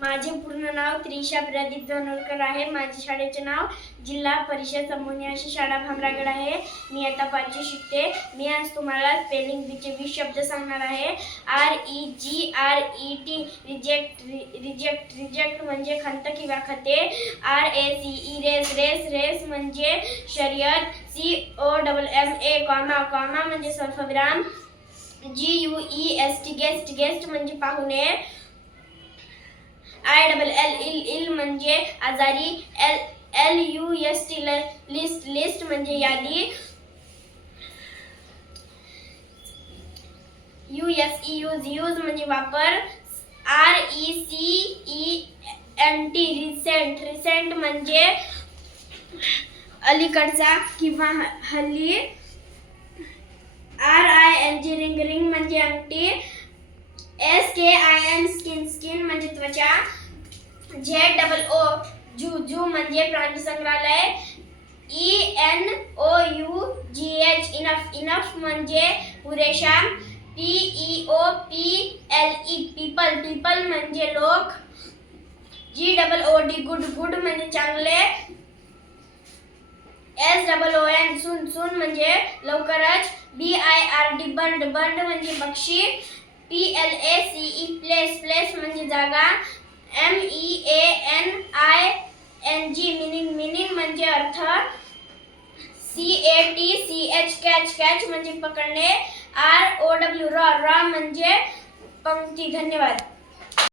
माझे पूर्ण नाव त्रिशा प्रदीप जानोरकर आहे. माझ्या शाळेचे नाव जिल्हा परिषद समोनियाशी शाळा भामरागड आहे. मी आता 5वी शिकते. मी आज तुम्हाला स्पेलिंग बीचे 20 शब्द सांगणार आहे. REGRET रिजेक्ट रिजेक्ट रिजेक्ट म्हणजे खंत किंवा खते. RACE रेस रेस रेस म्हणजे शर्यत. COMMA कॉमा कॉमा म्हणजे स्वल्पविराम. GUEST गेस्ट गेस्ट म्हणजे पाहुणे. ILL इल म्हणजे आजारी. LUST लिस्ट लिस्ट म्हणजे यादी. USE म्हणजे वापर. RECENT रिसेंट रिसेंट म्हणजे अलीकडचा किंवा हल्ली. RING रिंग रिंग म्हणजे अंगठी. SKIN स्किन स्किन म्हणजे त्वचा. ZOO जू म्हणजे प्राणी संग्रहालय. ENOUGH इनफ इनफ म्हणजे पुरेशा. PEOPLE पीपल पीपल म्हणजे लोक. GOOD गुड गुड म्हणजे चांगले. SOON सून सून म्हणजे लवकरच. BIRD बर्ड बर्ड म्हणजे पक्षी. PLACE प्लेस प्लेस म्हणजे जागा. MEANING मीनिंग मीनिंग म्हणजे अर्थ. CATCH कॅच कॅच म्हणजे पकडणे. ROW रॉ रॉ म्हणजे पंक्ती. धन्यवाद.